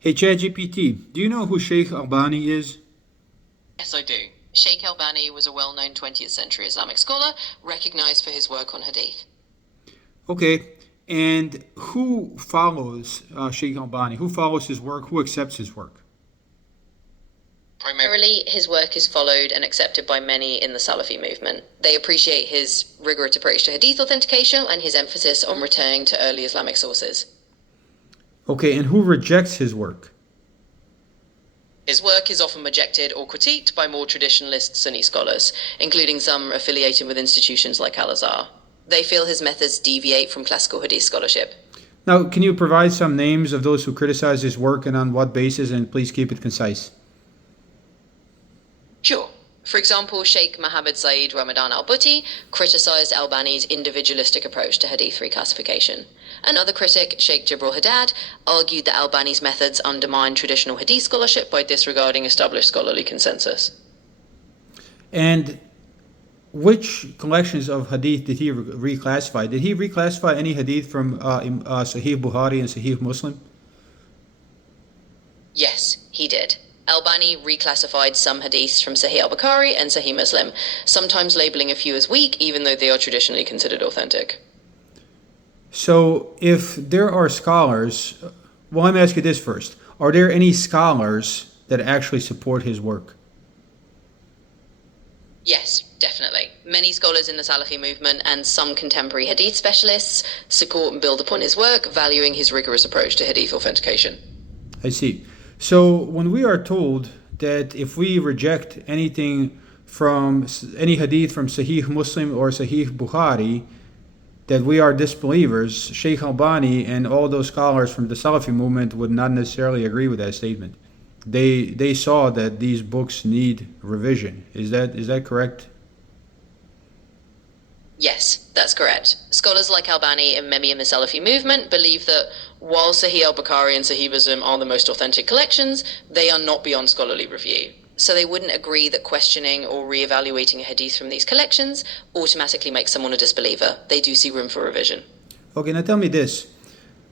Hey ChatGPT, do you know who Shaikh Albani is? Yes, I do. Shaikh Albani was a well-known 20th century Islamic scholar, recognized for his work on hadith. Okay, and who follows Shaikh Albani? Who follows his work? Who accepts his work? Primarily, his work is followed and accepted by many in the Salafi movement. They appreciate his rigorous approach to hadith authentication and his emphasis on returning to early Islamic sources. Okay, and who rejects his work? His work is often rejected or critiqued by more traditionalist Sunni scholars, including some affiliated with institutions like Al-Azhar. They feel his methods deviate from classical hadith scholarship. Now, can you provide some names of those who criticize his work and on what basis, and please keep it concise? Sure. For example, Sheikh Mohammed Saeed Ramadan al-Buti criticized Albani's individualistic approach to hadith reclassification. Another critic, Sheikh Jibril Haddad, argued that Albani's methods undermine traditional hadith scholarship by disregarding established scholarly consensus. And which collections of hadith did he reclassify? Did he reclassify any hadith from Sahih Bukhari and Sahih Muslim? Yes, he did. Albani reclassified some hadiths from Sahih al-Bukhari and Sahih Muslim, sometimes labeling a few as weak, even though they are traditionally considered authentic. So, if there are scholars, well, let me ask you this first. Are there any scholars that actually support his work? Yes, definitely. Many scholars in the Salafi movement and some contemporary hadith specialists support and build upon his work, valuing his rigorous approach to hadith authentication. I see. So when we are told that if we reject anything from any hadith from Sahih Muslim or Sahih Bukhari, that we are disbelievers, Shaikh Albani and all those scholars from the Salafi movement would not necessarily agree with that statement. They saw that these books need revision. Is that correct? Yes, that's correct. Scholars like Albani and many in the Salafi movement believe that while Sahih al-Bukhari and Sahih Muslim are the most authentic collections, they are not beyond scholarly review. So they wouldn't agree that questioning or re-evaluating a hadith from these collections automatically makes someone a disbeliever. They do see room for revision. Okay, now tell me this.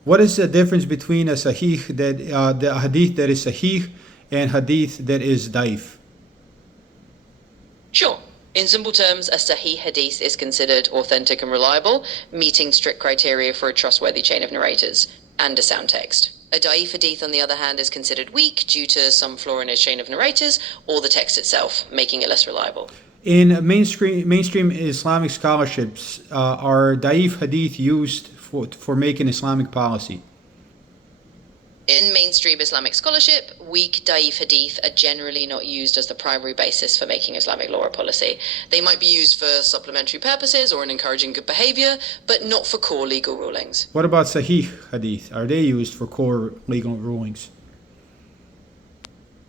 What is the difference between a sahih the hadith that is sahih and hadith that is daif? Sure. In simple terms, a Sahih hadith is considered authentic and reliable, meeting strict criteria for a trustworthy chain of narrators and a sound text. A Da'if hadith, on the other hand, is considered weak due to some flaw in its chain of narrators or the text itself, making it less reliable. In mainstream Islamic scholarships, are daif hadith used for making Islamic policy? In mainstream Islamic scholarship, weak Da'if hadith are generally not used as the primary basis for making Islamic law or policy. They might be used for supplementary purposes or in encouraging good behavior, but not for core legal rulings. What about sahih hadith? Are they used for core legal rulings?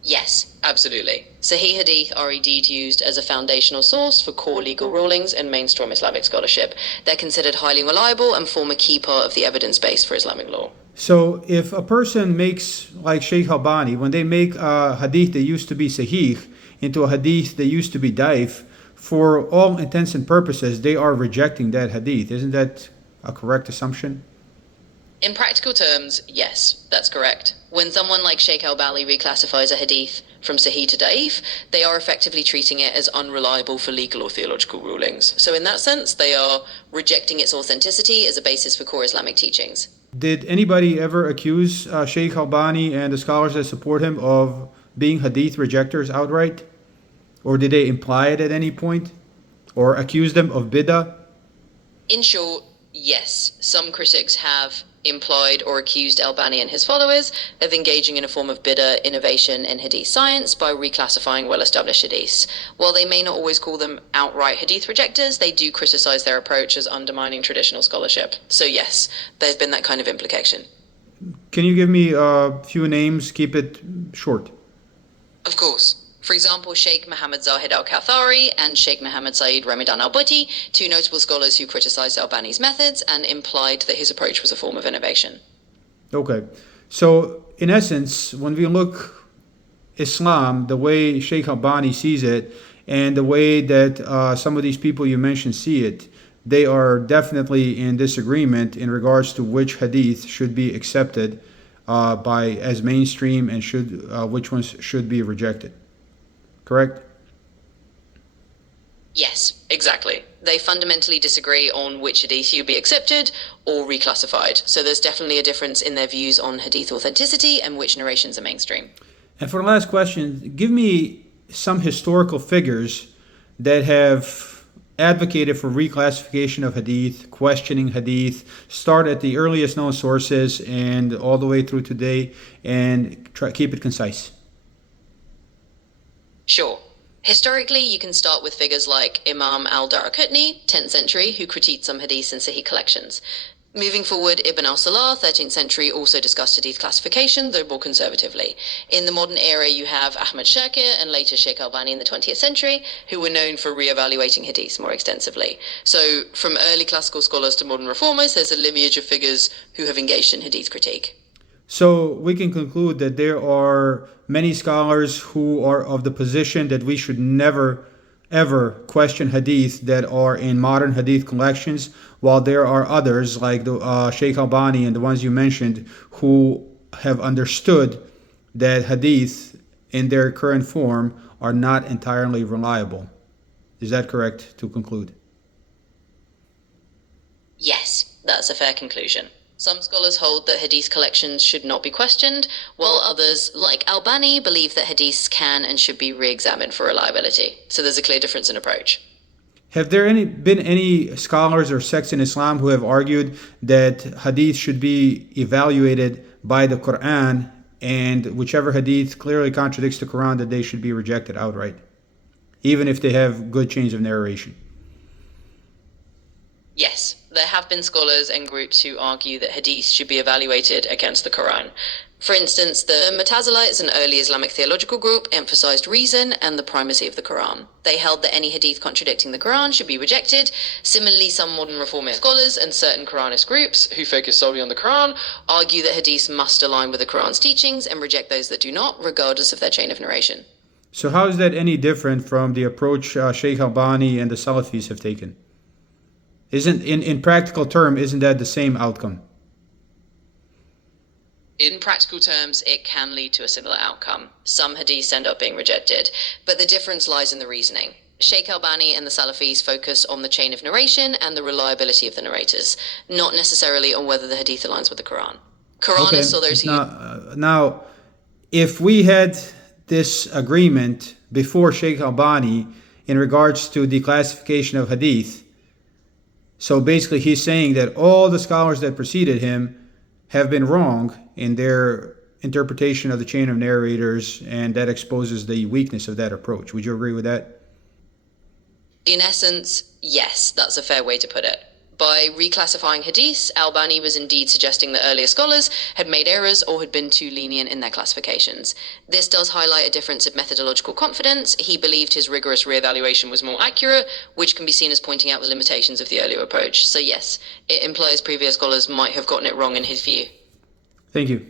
Yes, absolutely. Sahih hadith are indeed used as a foundational source for core legal rulings in mainstream Islamic scholarship. They're considered highly reliable and form a key part of the evidence base for Islamic law. So if a person makes, like Shaykh Albani, when they make a hadith that used to be sahih into a hadith that used to be daif, for all intents and purposes, they are rejecting that hadith. Isn't that a correct assumption? In practical terms, yes, that's correct. When someone like Shaikh Al-Albani reclassifies a hadith from Sahih to Da'if, they are effectively treating it as unreliable for legal or theological rulings. So in that sense, they are rejecting its authenticity as a basis for core Islamic teachings. Did anybody ever accuse Shaykh Albani and the scholars that support him of being hadith rejectors outright? Or did they imply it at any point? Or accuse them of bid'ah? In short, yes, some critics have implied or accused Albani and his followers of engaging in a form of bid'ah innovation in hadith science by reclassifying well-established hadiths. While they may not always call them outright hadith rejectors, they do criticize their approach as undermining traditional scholarship. So yes, there's been that kind of implication. Can you give me a few names? Keep it short. Of course. For example, Sheikh Mohammed Zahid al-Kathari and Sheikh Mohammed Saeed Ramadan al-Buti, two notable scholars who criticized Albani's methods and implied that his approach was a form of innovation. Okay. So, in essence, when we look Islam, the way Shaykh Albani sees it, and the way that some of these people you mentioned see it, they are definitely in disagreement in regards to which hadith should be accepted as mainstream and which ones should be rejected. Correct? Yes, exactly. They fundamentally disagree on which hadith should be accepted or reclassified. So there's definitely a difference in their views on hadith authenticity and which narrations are mainstream. And for the last question, give me some historical figures that have advocated for reclassification of hadith, questioning hadith, start at the earliest known sources and all the way through today, and keep it concise. Sure. Historically, you can start with figures like Imam al-Daraqutni, 10th century, who critiqued some hadiths in Sahih collections. Moving forward, Ibn al-Salah, 13th century, also discussed hadith classification, though more conservatively. In the modern era, you have Ahmad Shakir and later Shaikh Al-Albani in the 20th century, who were known for re-evaluating hadiths more extensively. So, from early classical scholars to modern reformers, there's a lineage of figures who have engaged in hadith critique. So we can conclude that there are many scholars who are of the position that we should never ever question hadith that are in modern hadith collections, while there are others like the Shaikh Al-Albani and the ones you mentioned who have understood that hadith in their current form are not entirely reliable. Is that correct to conclude? Yes, that's a fair conclusion. Some scholars hold that hadith collections should not be questioned, while others, like Albani, believe that hadiths can and should be re-examined for reliability. So there's a clear difference in approach. Have there been any scholars or sects in Islam who have argued that hadith should be evaluated by the Quran, and whichever hadith clearly contradicts the Quran, that they should be rejected outright, even if they have good chains of narration? Yes, there have been scholars and groups who argue that hadith should be evaluated against the Quran. For instance, the Mutazilites, an early Islamic theological group, emphasized reason and the primacy of the Quran. They held that any hadith contradicting the Quran should be rejected. Similarly, some modern reformist scholars and certain Quranist groups, who focus solely on the Quran, argue that hadiths must align with the Quran's teachings and reject those that do not, regardless of their chain of narration. So how is that any different from the approach Shaikh Al-Albani and the Salafis have taken? In practical term, isn't that the same outcome? In practical terms, it can lead to a similar outcome. Some hadiths end up being rejected, but the difference lies in the reasoning. Shaikh Al-Albani and the Salafis focus on the chain of narration and the reliability of the narrators, not necessarily on whether the hadith aligns with the Quran. Quranists or those who... Now, if we had this agreement before Shaikh Al-Albani in regards to the classification of hadith, so basically he's saying that all the scholars that preceded him have been wrong in their interpretation of the chain of narrators, and that exposes the weakness of that approach. Would you agree with that? In essence, yes, that's a fair way to put it. By reclassifying hadiths, Albani was indeed suggesting that earlier scholars had made errors or had been too lenient in their classifications. This does highlight a difference of methodological confidence. He believed his rigorous re-evaluation was more accurate, which can be seen as pointing out the limitations of the earlier approach. So yes, it implies previous scholars might have gotten it wrong in his view. Thank you.